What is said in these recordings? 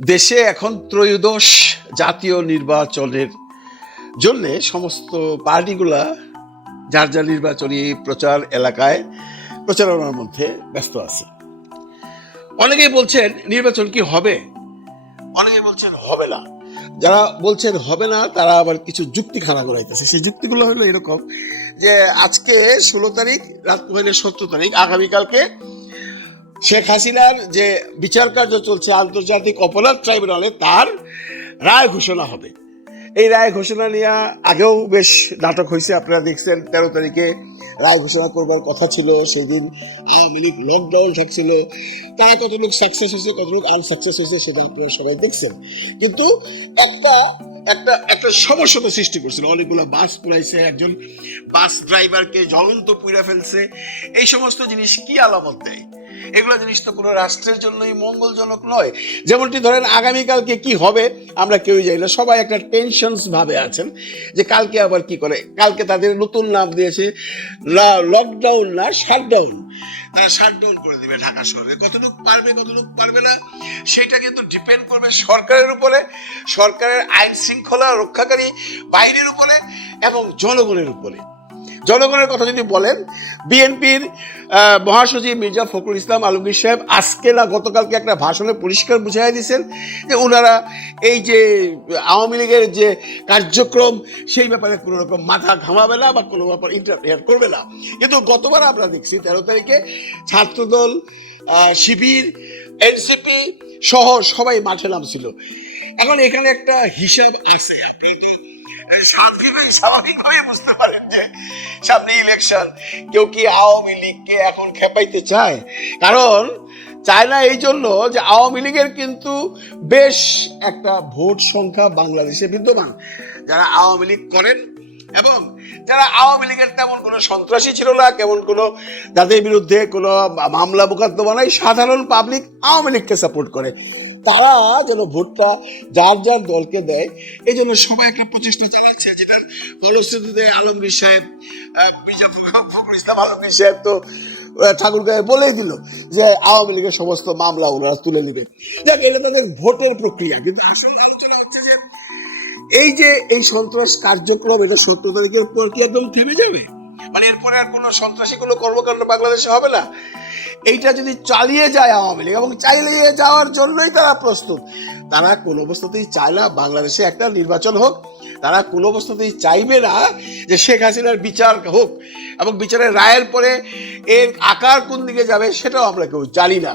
দেশে এখন ত্রয়োদশ জাতীয় নির্বাচনের জন্যে সমস্ত পার্টিগুলা যার যার নির্বাচনী প্রচার এলাকায় প্রচারণার মধ্যে ব্যস্ত আছে। অনেকেই বলছেন, নির্বাচন কি হবে? অনেকেই বলছেন, হবে না। যারা বলছেন, হবে না, তারা আবার কিছু যুক্তি খানা করাইতেছে। সেই যুক্তিগুলো হলো এরকম যে, আজকে ষোলো তারিখ, রাত পহেলে সতেরো তারিখ, আগামীকালকে শেখ হাসিনার যে বিচার কার্য চলছে আন্তর্জাতিক অপরাধ ট্রাইব্যুনালে, তার রায় ঘোষণা হবে। এই রায় ঘোষণা নিয়ে আগেও বেশ নাটক হয়েছে, আপনারা দেখছেন, তেরো তারিখে রায় ঘোষণা করবার কথা ছিল সেই দিন আওয়ামী লীগ লকডাউন থাকছিল। তারা কতটুকু সাকসেস হয়েছে, কতটুকু আনসাকসেস হয়েছে, সেটা আপনারা সবাই দেখছেন। কিন্তু একটা একটা একটা সমস্যা তো সৃষ্টি করছিল। অনেকগুলো বাস পুরাইছে একজন বাস ড্রাইভারকে জ্বলন্ত পুড়ে ফেলছে। এই সমস্ত জিনিস কি আলামত দেয়? এগুলো জিনিস তো কোনো রাষ্ট্রের জন্যই মঙ্গলজনক নয়। যেমনটি ধরেন, আগামীকালকে কি হবে, আমরা কেউই জানি না। সবাই একটা টেনশনস ভাবে আছেন যে কালকে আবার কি করে? কালকে তাদের নতুন নাম দিয়েছে লকডাউন না শাটডাউন তারা শাটডাউন করে দিবে ঢাকা শহরে। কতটুকু পারবে কতটুকু পারবে না, সেটা কিন্তু ডিপেন্ড করবে সরকারের উপরে, সরকারের আইন শৃঙ্খলা রক্ষাকারী বাইরের উপরে এবং জনগণের উপরে। জনগণের কথা যদি বলেন, বিএনপির মহাসচিব মির্জা ফখরুল ইসলাম আলমগীর সাহেব আজকে না গতকালকে একটা ভাষণে পরিষ্কার বুঝাই দিয়েছেন যে ওনারা এই যে আওয়ামী লীগের যে কার্যক্রম, সেই ব্যাপারে কোনো রকম মাথা ঘামাবে না বা কোনো ব্যাপার ইন্টারফেয়ার করবে না। কিন্তু গতবার আমরা দেখছি তেরো তারিখে ছাত্রদল শিবির, এনসিপি সহ সবাই মাঠে নামছিল। এখন এখানে একটা হিসাব আছে, আপনি স্বাভাবিক স্বাভাবিকভাবেই বুঝতে পারেন যে সামনে ইলেকশন কেউ কি আওয়ামী লীগকে এখন খেপাইতে চায়? কারণ চায় না এই জন্য যে আওয়ামী লীগের কিন্তু বেশ একটা ভোট সংখ্যা বাংলাদেশে বিদ্যমান। যারা আওয়ামী লীগ করেন এবং যারা আওয়ামী লীগের তেমন কোনো সন্ত্রাসী ছিল না, কেমন কোনো যাদের বিরুদ্ধে কোনো মামলা মোকদ্দমা নাই, সাধারণ পাবলিক আওয়ামী লীগকে সাপোর্ট করে। তারা যেন ভোটটা যার যার দলকে দেয়। এই জন্য সবাই একটা প্রচেষ্টা চালাচ্ছে যেটার ফলশ্রুতিতে আলমগীর সাহেব ইসলাম, আলমগীর সাহেব তো ঠাকুরগাঁয়ে বলেই দিল যে আওয়ামী লীগের সমস্ত মামলা ওনারা তুলে নেবে। দেখ এটা তাদের ভোটের প্রক্রিয়া। কিন্তু আসল আলোচনা হচ্ছে যে এই যে এই সন্ত্রাস কার্যক্রম, এটা সতেরো তারিখের পর কি একদম থেমে যাবে? মানে এরপরে আর কোনো সন্ত্রাসী কোনো কর্মকাণ্ড বাংলাদেশে হবে না? এইটা যদি চালিয়ে যায় আওয়ামী লীগ, এবং চালিয়ে যাওয়ার জন্যই তারা প্রস্তুত। তারা কোনো অবস্থাতেই চায় না বাংলাদেশে একটা নির্বাচন হোক। তারা কোনো অবস্থাতেই চাইবে না যে শেখ হাসিনার বিচার হোক, এবং বিচারের রায়ের পরে এর আকার কোন দিকে যাবে সেটাও আমরা কেউ জানি না।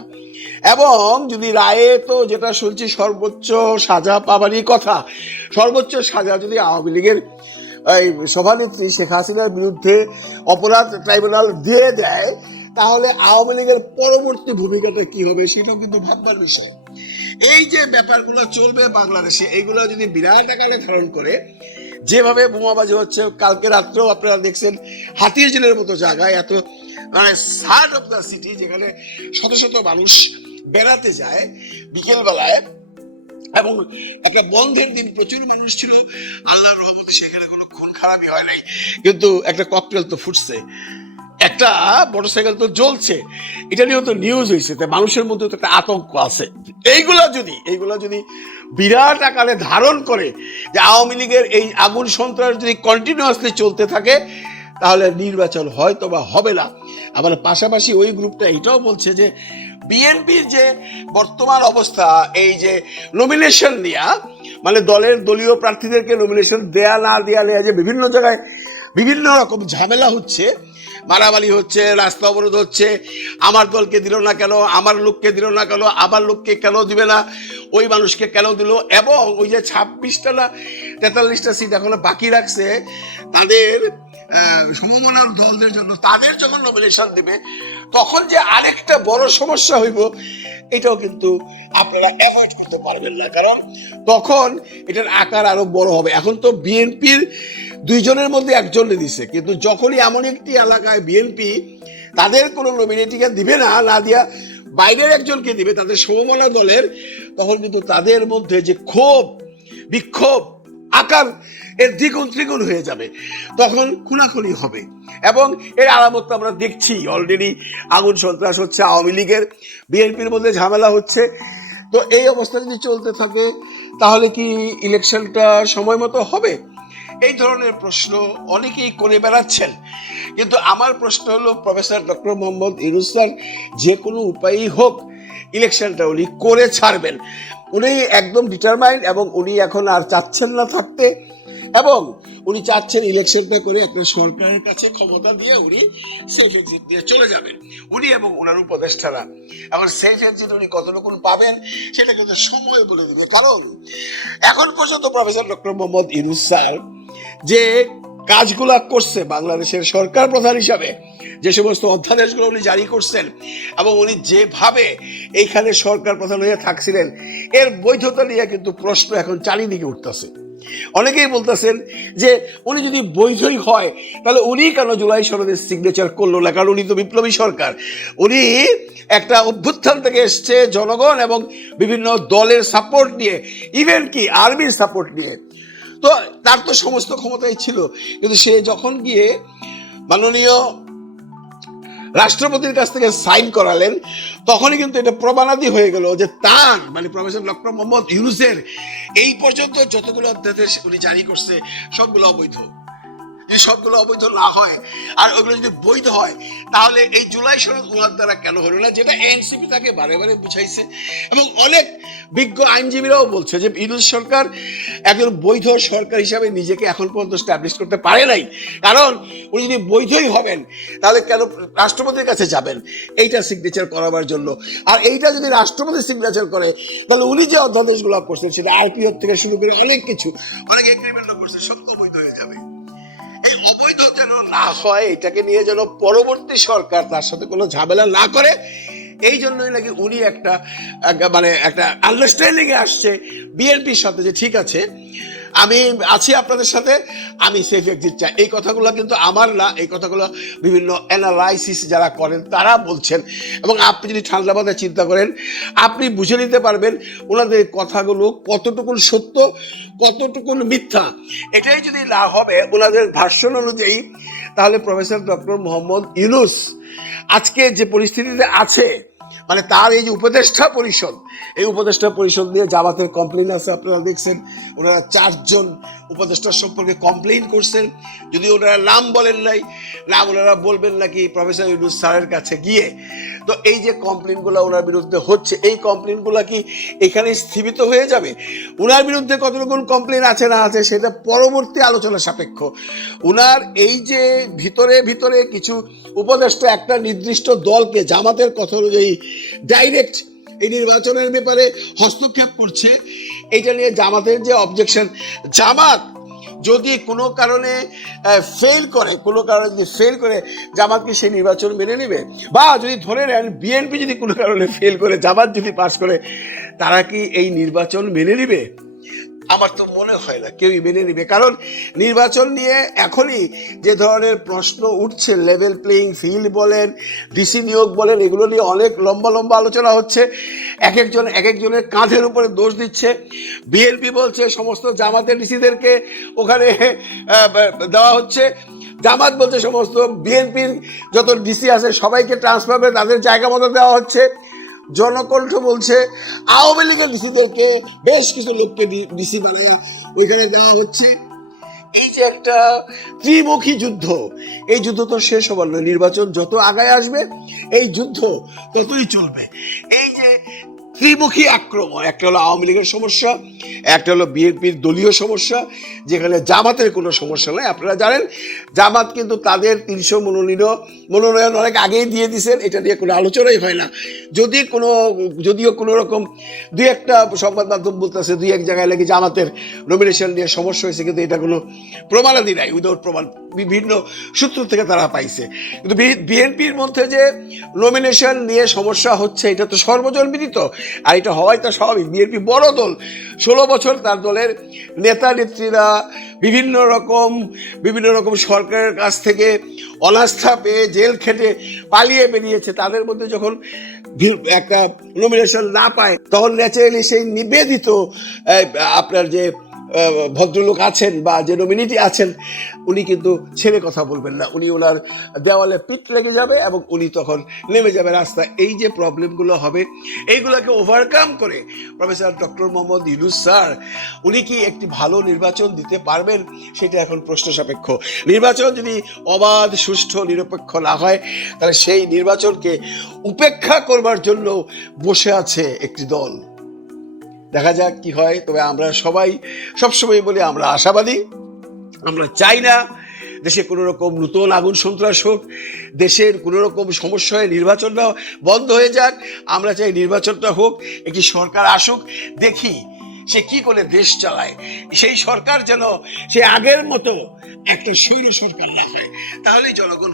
এবং যদি রায়ে তো যেটা শুনছি, সর্বোচ্চ সাজা পাবারই কথা। সর্বোচ্চ সাজা যদি আওয়ামী লীগের এই সভানেত্রী শেখ হাসিনার বিরুদ্ধে অপরাধ ট্রাইব্যুনাল দিয়ে দেয় তাহলে আওয়ামী লীগের পরবর্তী ভূমিকাটা কি হবে সেটাও কিন্তু ভাবনার বিষয়। এই যে ব্যাপারগুলো চলবে বাংলাদেশে এইগুলো যদি বিরাট আকারে ধারণ করে, যেভাবে বোমাবাজি হচ্ছে, কালকে রাত্রেও আপনারা দেখছেন হাতির জেলের মতো জায়গায় এত মানে সার্ট অফ দ্য সিটি যেখানে শত শত মানুষ বেড়াতে যায় বিকেলবেলায়, এবং একটা বন্ধের দিন, প্রচুর মানুষ ছিল, আল্লাহর রহমতে সেখানে কোনো খুন খারাপই হয় নাই, কিন্তু একটা ককটেল তো ফুটছে। একটা মোটরসাইকেল তো জ্বলছে। এটা নিয়েও তো নিউজ হয়েছে তাই মানুষের মধ্যে তো একটা আতঙ্ক আছে। এইগুলা যদি এইগুলা যদি বিরাট আকারে ধারণ করে যে আওয়ামী লীগের এই আগুন সন্ত্রাস যদি কন্টিনিউয়াসলি চলতে থাকে, তাহলে নির্বাচন হয়তো বা হবে না। আবার পাশাপাশি ওই গ্রুপটা এটাও বলছে যে বিএনপির যে বর্তমান অবস্থা, এই যে নমিনেশন নেওয়া মানে দলের দলীয় প্রার্থীদেরকে নমিনেশন দেয়া না দেয়া নেওয়া যে বিভিন্ন জায়গায় বিভিন্ন রকম ঝামেলা হচ্ছে মারামারি হচ্ছে, রাস্তা অবরোধ হচ্ছে, আমার দলকে দিল না কেন, আমার লোককে দিল না কেন আমার লোককে কেন দিবে না, ওই মানুষকে কেন দিল, এবং ওই যে ছাব্বিশটা না তেতাল্লিশটা সিট এখনও বাকি রাখছে, তাদের সমমনার দলদের জন্য তাদের যখন নমিনেশন দেবে, তখন যে আরেকটা বড় সমস্যা হইব, এটাও কিন্তু আপনারা অ্যাভয়েড করতে পারবেন না। কারণ তখন এটার আকার আরও বড় হবে। এখন তো বিএনপির দুইজনের মধ্যে একজনে দিছে। কিন্তু যখনই এমন একটি এলাকায় বিএনপি তাদের কোনো নমিনেটিকে দিবে না না দিয়া বাইরের একজনকে দিবে, তাদের সমমনা দলের, তখন কিন্তু তাদের মধ্যে যে ক্ষোভ, বিক্ষোভ আকার এর দ্বিগুণ ত্রিগুণ হয়ে যাবে। তখন খুনাখুনি হবে। এবং এর আলামত আমরা দেখছি। অলরেডি আগুন সন্ত্রাস হচ্ছে আওয়ামী লীগের। বিএনপির মধ্যে ঝামেলা হচ্ছে। তো এই অবস্থা যদি চলতে থাকে, তাহলে কি ইলেকশনটা সময় মতো হবে? এই ধরনের প্রশ্ন অনেকেই করে বেড়াচ্ছেন। কিন্তু আমার প্রশ্ন হলো, প্রফেসর ডক্টর মোহাম্মদ স্যার, যে কোনো উপায়ই হোক, ইলেকশনটা উনি করে ছাড়বেন। উনি একদম ডিটারমাইন্ড এবং উনি এখন আর চাচ্ছেন না থাকতে। এবং উনি চাচ্ছেন ইলেকশনটা করে একটা সরকারের কাছে ক্ষমতা দিয়ে উনি সেফ এক্সিট দিয়ে চলে যাবেন। উনি এবং ওনার উপদেষ্টারা। এখন সেফ এক্সিট উনি কতটুকু পাবেন, সেটা কিন্তু সময় বলে দেবে। কারণ এখন পর্যন্ত professor doctor Mohammad Yunus sir যে কাজগুলা করছে বাংলাদেশের সরকার প্রধান হিসাবে। যে সমস্ত অধ্যাদেশগুলো উনি জারি করছেন এবং উনি যেভাবে এইখানে সরকার প্রধান হয়ে থাকছিলেন, এর বৈধতা নিয়ে কিন্তু প্রশ্ন এখন চারিদিকে উঠতেছে। অনেকেই বলতেছেন যে উনি যদি বৈধই হয়, তাহলে উনি কেন জুলাই সনদের সিগনেচার করল না? কারণ উনি তো বিপ্লবী সরকার। উনি একটা অভ্যুত্থান থেকে এসছে জনগণ এবং বিভিন্ন দলের সাপোর্ট নিয়ে ইভেন কি আর্মির সাপোর্ট নিয়ে। তো তার তো সমস্ত ক্ষমতাই ছিল। কিন্তু সে যখন গিয়ে মাননীয় রাষ্ট্রপতির কাছ থেকে সাইন করালেন, তখনই কিন্তু এটা প্রমাণাদি হয়ে গেল যে তার মানে প্রফেসর ডক্টর মোহাম্মদ ইউনুসের এই পর্যন্ত যতগুলো অধ্যাদেশ উনি জারি করছে, সবগুলো অবৈধ। যদি সবগুলো অবৈধ না হয় আর ওগুলো যদি বৈধ হয়, তাহলে এই জুলাই সনদ ওনার দ্বারা কেন হলো না? যেটা এনসিপি তাকে বারে বারে বুঝাইছে। এবং অনেক বিজ্ঞ আইনজীবীরাও বলছে যে ইউনুস সরকার একজন বৈধ সরকার হিসাবে নিজেকে এখন পর্যন্ত স্ট্যাবলিশ করতে পারে নাই। কারণ উনি যদি বৈধই হবেন, তাহলে কেন রাষ্ট্রপতির কাছে যাবেন? এইটা সিগনেচার করাবার জন্য। আর এইটা যদি রাষ্ট্রপতি সিগনেচার করে, তাহলে উনি যে অধ্যাদেশগুলো করছেন, সেটা আরপিএফ থেকে শুরু করে অনেক কিছু। অনেক এগ্রিমেন্টও করছে সব তো অবৈধ হয়ে যাবে। অবৈধ যেন না হয়, এটাকে নিয়ে যেন পরবর্তী সরকার তার সাথে কোনো ঝামেলা না করে, এই জন্যই নাকি উনি একটা মানে একটা আন্ডারস্ট্যান্ডিং এ আসছে বিএনপির সাথে যে ঠিক আছে আমি আছি আপনাদের সাথে। আমি সেফ এক্সিট চাই। এই কথাগুলো কিন্তু আমার না, এই কথাগুলো বিভিন্ন অ্যানালাইসিস যারা করেন, তারা বলছেন। এবং আপনি যদি ঠান্ডা মাথায় চিন্তা করেন, আপনি বুঝে নিতে পারবেন ওনাদের কথাগুলো কতটুকুন সত্য, কতটুকুন মিথ্যা। এটাই যদি না হবে, ওনাদের ভাষ্যন অনুযায়ী, তাহলে প্রফেসর ডক্টর মোহাম্মদ ইউনুস আজকে যে পরিস্থিতিতে আছে মানে তার এই যে উপদেষ্টা পরিষদ, এই উপদেষ্টা পরিষদ নিয়ে জামাতের কমপ্লেন আছে, আপনারা দেখছেন। ওনারা চারজন উপদেষ্টার সম্পর্কে কমপ্লেন করছেন। যদি ওনারা নাম বলেন নাই, নাম ওনারা বলবেন নাকি প্রফেসর ইউনুস স্যারের কাছে গিয়ে? তো এই যে কমপ্লেনগুলো ওনার বিরুদ্ধে হচ্ছে, এই কমপ্লেনগুলো কি এখানে স্থিমিত হয়ে যাবে? ওনার বিরুদ্ধে কত রকম কমপ্লেন আছে না আছে সেটা পরবর্তী আলোচনা সাপেক্ষ। ওনার এই যে ভিতরে ভিতরে কিছু উপদেষ্টা, একটা নির্দিষ্ট দলকে জামাতের কথা অনুযায়ী ডাইরেক্ট এই নির্বাচনের ব্যাপারে হস্তক্ষেপ করছে। এইটা নিয়ে জামাতের যে অবজেকশন জামাত যদি কোনো কারণে ফেল করে, কোনো কারণে যদি ফেল করে, জামাত কি সেই নির্বাচন মেনে নেবে? বা যদি ধরে নেন বিএনপি যদি কোনো কারণে ফেল করে, জামাত যদি পাশ করে, তারা কি এই নির্বাচন মেনে নেবে? আমার তো মনে হয় না, কেউই মেনে নেবে। কারণ নির্বাচন নিয়ে এখনই যে ধরনের প্রশ্ন উঠছে লেভেল প্লেইং ফিল্ড বলেন ডিসি নিয়োগ বলেন, এগুলো নিয়ে অনেক লম্বা লম্বা আলোচনা হচ্ছে। এক একজন, এক একজনের কাঁধের উপরে দোষ দিচ্ছে। বিএনপি বলছে, সমস্ত জামাতের ডিসিদেরকে ওখানে দেওয়া হচ্ছে। জামাত বলছে, সমস্ত বিএনপির যত ডিসি আছে, সবাইকে ট্রান্সফার করে তাদের জায়গা মতো দেওয়া হচ্ছে। জনকণ্ঠ বলছে, আওয়ামী লীগের ডিসিদেরকে বেশ কিছু লোককে ডিসি বানায় ওইখানে দেওয়া হচ্ছে। এই যে একটা ত্রিমুখী যুদ্ধ, এই যুদ্ধ তো শেষ হবার নয়, নির্বাচন যত আগায় আসবে, এই যুদ্ধ ততই চলবে। এই যে ত্রিমুখী আক্রমণ। একটা হলো আওয়ামী লীগের সমস্যা, একটা হলো বিএনপির দলীয় সমস্যা, যেখানে জামাতের কোনো সমস্যা নয় আপনারা জানেন, জামাত কিন্তু তাদের তিনশো মনোনীত, মনোনয়ন অনেক আগেই দিয়ে দিয়েছেন, এটা নিয়ে কোনো আলোচনাই হয় না। যদি কোনো, যদিও কোনো রকম দুই একটা সংবাদ মাধ্যম বলতেছে, দুই এক জায়গায় নাকি জামাতের নমিনেশন নিয়ে সমস্যা হয়েছে, কিন্তু এটা কোনো প্রমাণাদি নাই, উইদাউট প্রমাণ। বিভিন্ন সূত্র থেকে তারা পাইছে। কিন্তু বিএনপির মধ্যে যে নমিনেশন নিয়ে সমস্যা হচ্ছে, এটা তো সর্বজন বিদিত আর এটা হওয়াই তো স্বাভাবিক। বিএনপি বড় দল। ষোলো বছর তার দলের নেতা, নেত্রীরা বিভিন্ন রকম বিভিন্ন রকম সরকারের কাছ থেকে অনাস্থা পেয়ে জেল খেটে পালিয়ে বেরিয়েছে। তাদের মধ্যে যখন একটা নমিনেশন না পায়, তখন ন্যাচারালি সেই নিবেদিত আপনার যে ভদ্রলোক আছেন বা যে নমিনিটি আছেন, উনি কিন্তু ছেড়ে কথা বলবেন না। উনি ওনার দেওয়ালে পিঠ লেগে যাবে এবং উনি তখন নেমে যাবে রাস্তা এই যে প্রবলেমগুলো হবে, এইগুলোকে ওভারকাম করে professor doctor Mohammad Yunus sir, উনি কি একটি ভালো নির্বাচন দিতে পারবেন? সেটা এখন প্রশ্ন সাপেক্ষ। নির্বাচন যদি অবাধ, সুষ্ঠু, নিরপেক্ষ না হয়, তাহলে সেই নির্বাচনকে উপেক্ষা করবার জন্য বসে আছে একটি দল। দেখা যাক কি হয়, তবে আমরা সবাই সবসময় বলি আমরা আশাবাদী। আমরা চাই না দেশে কোনো রকম নতুন আগুন সন্ত্রাস হোক, দেশের কোনো রকম সমস্যায় নির্বাচনটা বন্ধ হয়ে যাক। আমরা চাই নির্বাচনটা হোক, একটি সরকার আসুক, দেখি সে কি করে দেশ চালায়। সেই সরকার যেন সে আগের মতো একটা স্বৈর সরকার না হয়। তাহলেই জনগণ